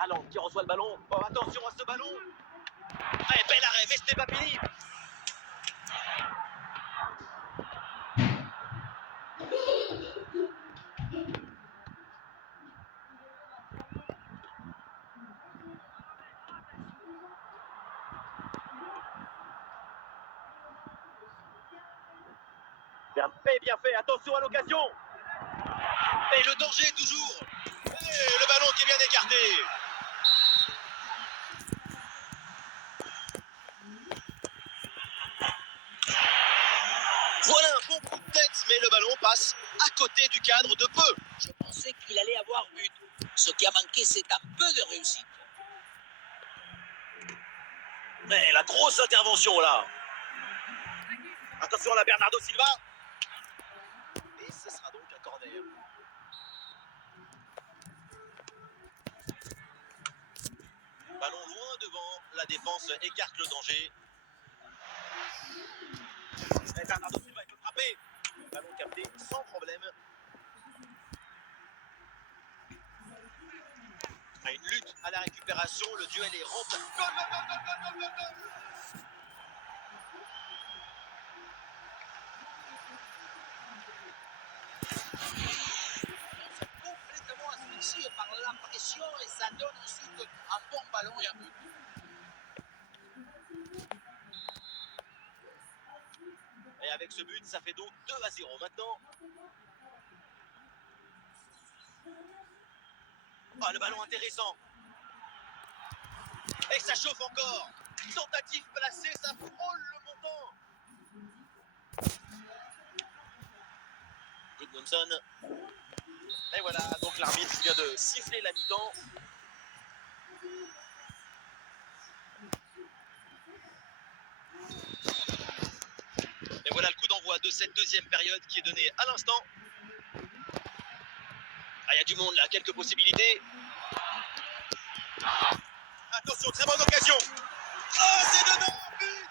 Haaland qui reçoit le ballon. Oh, attention à ce ballon. Allez, bel arrêt, mais ce n'est pas fini. Bien fait, attention à l'occasion. Et le danger toujours. Et le ballon qui est bien écarté. Voilà un bon coup de tête, mais le ballon passe à côté du cadre de peu. Je pensais qu'il allait avoir but. Ce qui a manqué, c'est un peu de réussite. Mais la grosse intervention là. Attention à la Bernardo Silva. Et ce sera donc un corner. Ballon loin devant, la défense écarte le danger. Et Bernardo Silva, il peut frapper. Ballon capté sans problème. Une lutte à la récupération, le duel est remporté. Goal, goal, goal, goal, goal, goal, goal. Complètement asphyxié par la pression et ça donne ensuite un bon ballon et un but. Et avec ce but, ça fait donc 2-0 maintenant. Oh, le ballon intéressant. Et ça chauffe encore. Tentative placée, ça frôle le montant. Goodmanson. Et voilà, donc l'arbitre vient de siffler la mi-temps. Et voilà le coup d'envoi de cette deuxième période qui est donné à l'instant. Ah, il y a du monde là, quelques possibilités. Attention, très bonne occasion. Oh, c'est dedans, but!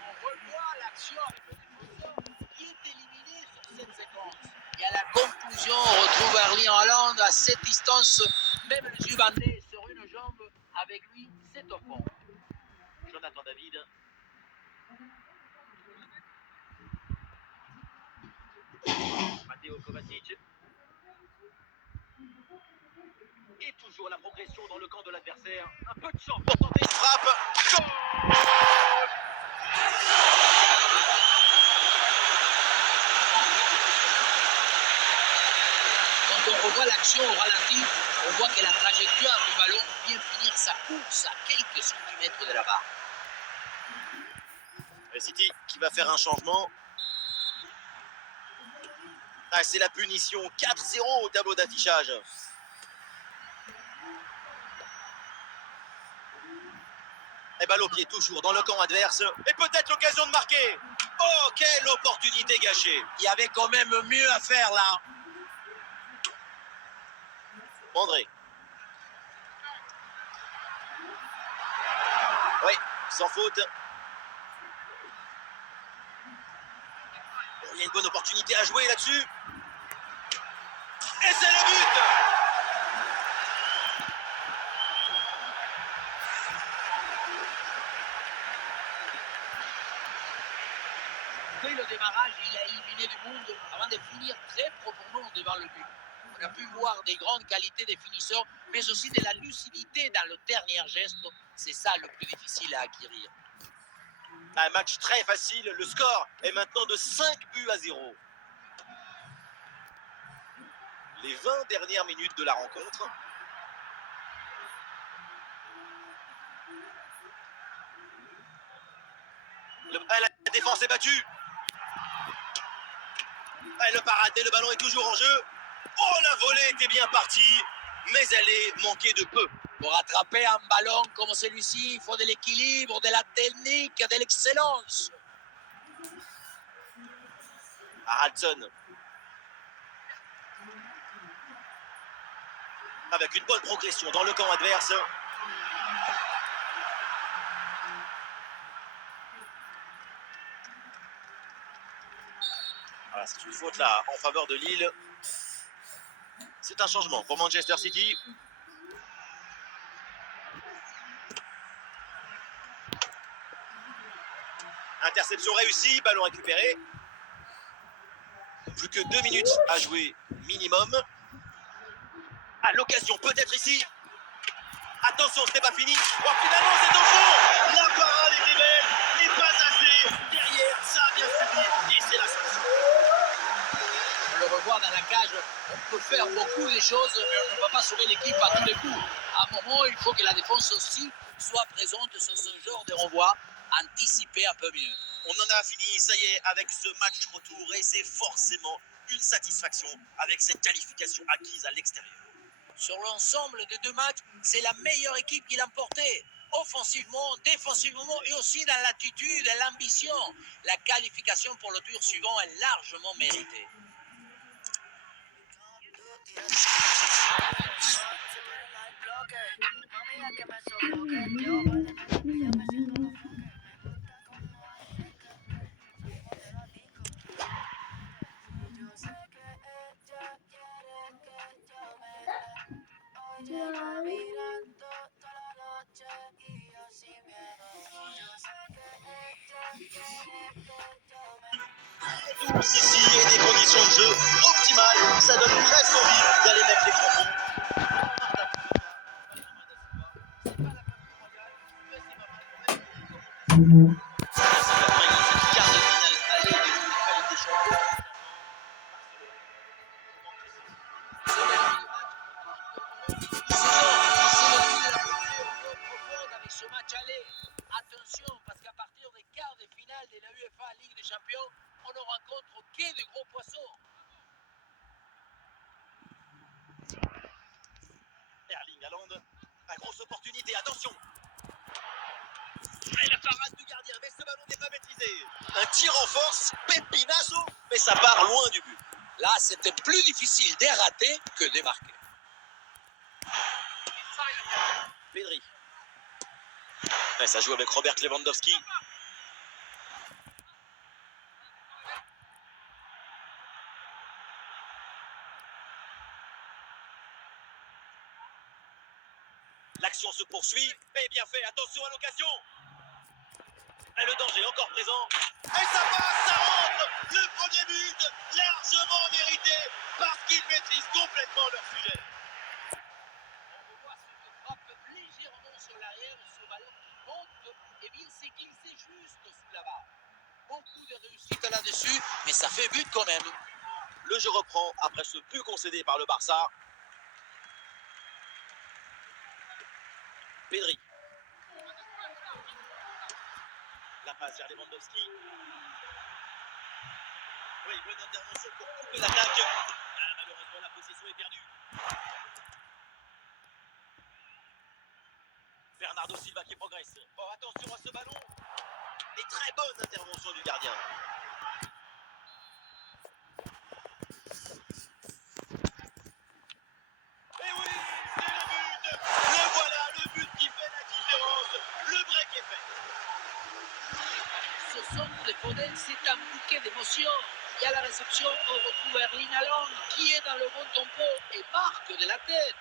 On revoit l'action avec le défenseur qui est éliminé sur cette séquence. Et à la conclusion, on retrouve Erling Haaland à cette distance. Même le Juvandais sur une jambe. Avec lui, c'est au fond. Jonathan David. Matteo Kovacic. Et toujours la progression dans le camp de l'adversaire. Un peu de chance pour tenter une frappe. Goal! Quand on revoit l'action au ralenti, on voit que la trajectoire du ballon vient finir sa course à quelques centimètres de la barre. Le City qui va faire un changement. Ah, c'est la punition. 4-0 au tableau d'affichage. Et balle au pied toujours dans le camp adverse. Et peut-être l'occasion de marquer. Oh, quelle opportunité gâchée. Il y avait quand même mieux à faire là. André. Oui, sans faute. Il y a une bonne opportunité à jouer là-dessus. Et c'est le but! Dès le démarrage, il a éliminé du monde avant de finir très profondément devant le but. On a pu voir des grandes qualités des finisseurs, mais aussi de la lucidité dans le dernier geste. C'est ça le plus difficile à acquérir. Un match très facile. Le score est maintenant de 5-0. Les 20 dernières minutes de la rencontre. La défense est battue. Le paradé, le ballon est toujours en jeu. Oh, la volée était bien partie, mais elle est manquée de peu. Pour attraper un ballon comme celui-ci, il faut de l'équilibre, de la technique, de l'excellence. Haraldson. Avec une bonne progression dans le camp adverse. c'est une faute là en faveur de Lille. C'est un changement pour Manchester City. Interception réussie, ballon récupéré. Plus que 2 minutes à jouer minimum. À l'occasion peut-être ici. Attention, ce n'est pas fini. Oh, finalement, c'est au fond. La parade était belle, mais pas assez. Derrière, ça a bien suivi. Et c'est la sanction. On le revoit dans la cage. On peut faire beaucoup de choses, mais on ne va pas sauver l'équipe à tous les coups. À un moment, il faut que la défense aussi soit présente sur ce genre de renvoi, anticiper un peu mieux. On en a fini, ça y est, avec ce match retour. Et c'est forcément une satisfaction avec cette qualification acquise à l'extérieur. Sur l'ensemble des deux matchs, c'est la meilleure équipe qui l'a emporté. Offensivement, défensivement et aussi dans l'attitude et l'ambition. La qualification pour le tour suivant est largement méritée. Ici, et des conditions de jeu optimales, ça donne presque envie d'aller mettre les crampons. Avec ce match aller. Attention, parce qu'à partir des quarts de finale de la UEFA Ligue des Champions, on ne rencontre que de gros poissons. Erling Haaland, la grosse opportunité, attention. Et la parade du gardien, mais ce ballon n'est pas maîtrisé. Un tir en force, Pepinazo, mais ça part loin du but. Là, c'était plus difficile de rater que de marquer. Pedri. Ouais, ça joue avec Robert Lewandowski. L'action se poursuit, mais bien fait, attention à l'occasion. Et le danger encore présent. Et ça passe, ça rentre. Le premier but, largement mérité, parce qu'ils maîtrisent complètement leur sujet. On voit cette frappe légèrement sur l'arrière, ce ballon qui monte et bien s'est glissé juste sous la barre. Beaucoup de réussite là-dessus, mais ça fait but quand même. Le jeu reprend après ce but concédé par le Barça. Pedri. La passe vers Lewandowski. Oui, bonne intervention pour couper l'attaque. Ah, malheureusement, la possession est perdue. Bernardo Silva qui progresse. Oh, attention à ce ballon. Et très bonne intervention du gardien. Et oui, c'est le but. Le voilà, le but qui fait la différence. Le break est fait. Ce centre de Foden, c'est un bouquet d'émotions. Il y a la réception, on retrouve Erling Haaland qui est dans le bon tempo et marque de la tête.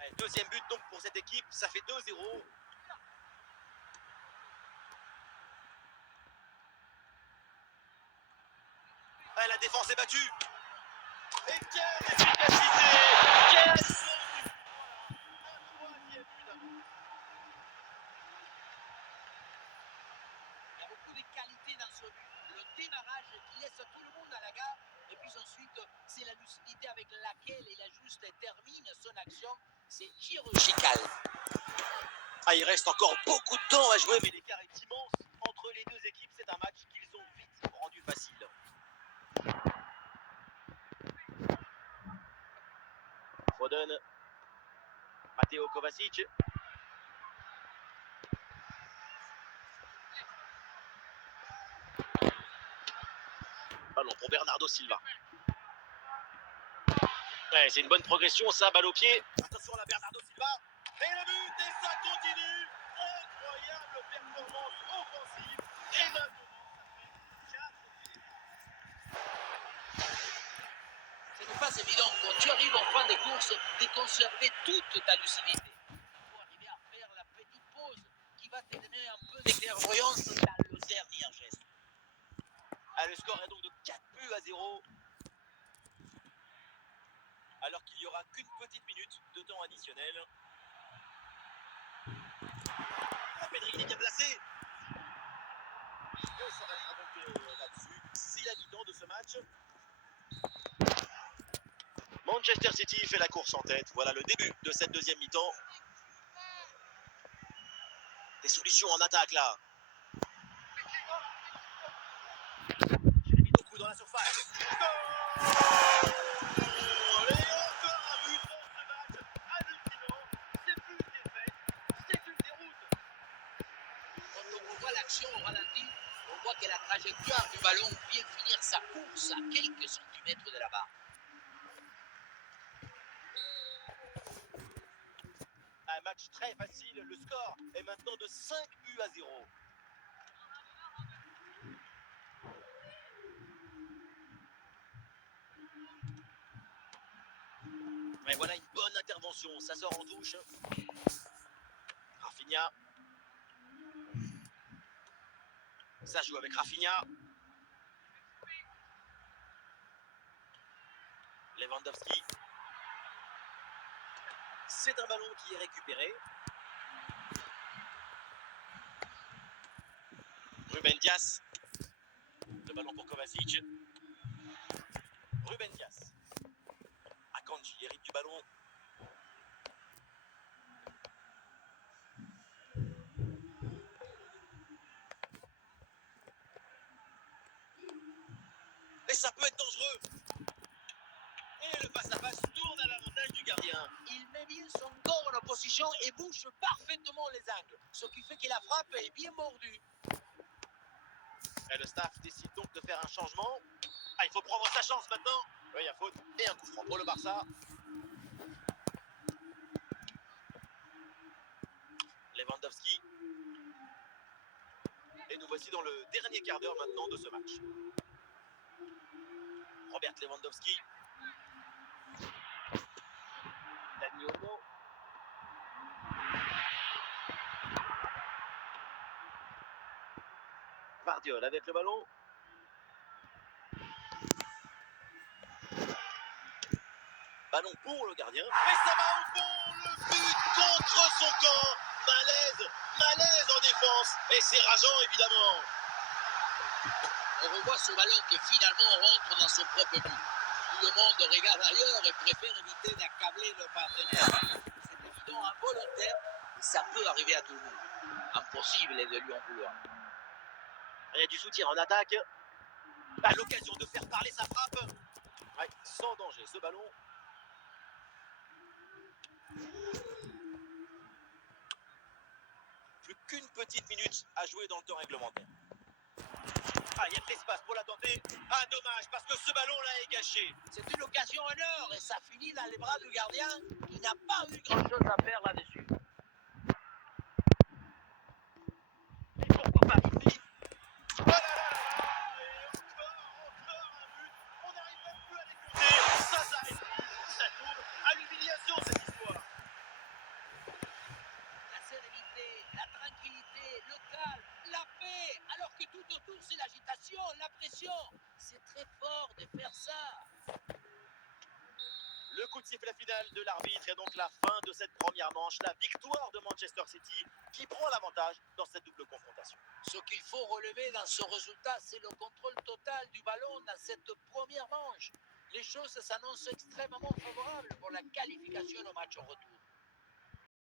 Allez, deuxième but donc pour cette équipe, ça fait 2-0. Allez, la défense est battue. Et quelle efficacité! Quel sens du voilà. Un troisième but d'avance. Il y a beaucoup de qualité dans ce but. Le démarrage qui laisse tout le monde à la gare. Et puis ensuite, c'est la lucidité avec laquelle il ajuste et termine son action. C'est chirurgical. Ah, il reste encore beaucoup de temps à jouer, mais l'écart est immense entre les deux équipes. C'est un match qu'ils ont vite rendu facile. Foden. Matteo Kovacic. Ballon pour Bernardo Silva. Ouais, c'est une bonne progression, ça, balle au pied. Attention à la Bernardo Silva. Et le but, et ça continue. Incroyable performance offensive. Et maintenant, ça fait 4 Ce n'est pas évident quand tu arrives en fin de course de conserver toute ta lucidité. Il faut arriver à faire la petite pause qui va te donner un peu de clairvoyance dans le dernier geste. Ah, le score est donc de 4-0. Alors qu'il n'y aura qu'une petite minute de temps additionnel. Ah, Pedri, il est bien placé. Et on s'arrêtera donc là-dessus. C'est la mi-temps de ce match. Manchester City fait la course en tête. Voilà le début de cette deuxième mi-temps. Des solutions en attaque là. Jérémy Doku dans la surface. Goal! Et encore un but dans ce match. Hallucinant. C'est plus une défaite, c'est une déroute. Quand on revoit l'action au ralenti, on voit que la trajectoire du ballon vient finir sa course à quelques centimètres de la barre. Un match très facile. Le score est maintenant de 5-0. Et voilà une bonne intervention. Ça sort en touche. Rafinha. Ça joue avec Rafinha. Lewandowski. C'est un ballon qui est récupéré. Ruben Dias. Le ballon pour Kovacic. Ruben Dias. Akanji hérite du ballon. Et ça peut être dangereux. Et le face-à-face tourne à l'avantage du gardien. Il met bien son corps en opposition et bouche parfaitement les angles, ce qui fait que la frappe est bien mordue. Et le staff décide donc de faire un changement. Ah, il faut prendre sa chance maintenant. Oui, il y a faute. Et un coup franc pour le Barça. Lewandowski. Et nous voici dans le dernier quart d'heure maintenant de ce match. Robert Lewandowski. Dani Olmo. Vardiol avec le ballon. Ballon pour le gardien. Et ça va au fond. Le but contre son camp. Malaise en défense. Et c'est rageant évidemment. On revoit ce ballon qui finalement rentre dans son propre but. Tout le monde regarde ailleurs et préfère éviter d'accabler le partenaire. C'est évident, involontaire, et ça peut arriver à tout le monde. Impossible de lui en vouloir. Il y a du soutien en attaque. À l'occasion de faire parler sa frappe. Ouais, sans danger ce ballon. Plus qu'une petite minute à jouer dans le temps réglementaire. Ah, il y a de l'espace pour la tenter. Ah, dommage, parce que ce ballon-là est gâché. C'est une occasion en or et ça finit dans les bras du gardien qui n'a pas eu grand-chose à faire là-dessus. Et pourquoi pas ici? Oh là là là là. Et encore un but. On n'arrive même plus à les compter. Ça s'arrête. Ça tourne à l'humiliation, cette histoire. La sérénité, la tranquillité, le calme, la paix, alors que tout autour c'est l'agitation, la pression. C'est très fort de faire ça. Le coup de sifflet final de l'arbitre est donc la fin de cette première manche. La victoire de Manchester City qui prend l'avantage dans cette double confrontation. Ce qu'il faut relever dans ce résultat, c'est le contrôle total du ballon dans cette première manche. Les choses s'annoncent extrêmement favorables pour la qualification au match en retour.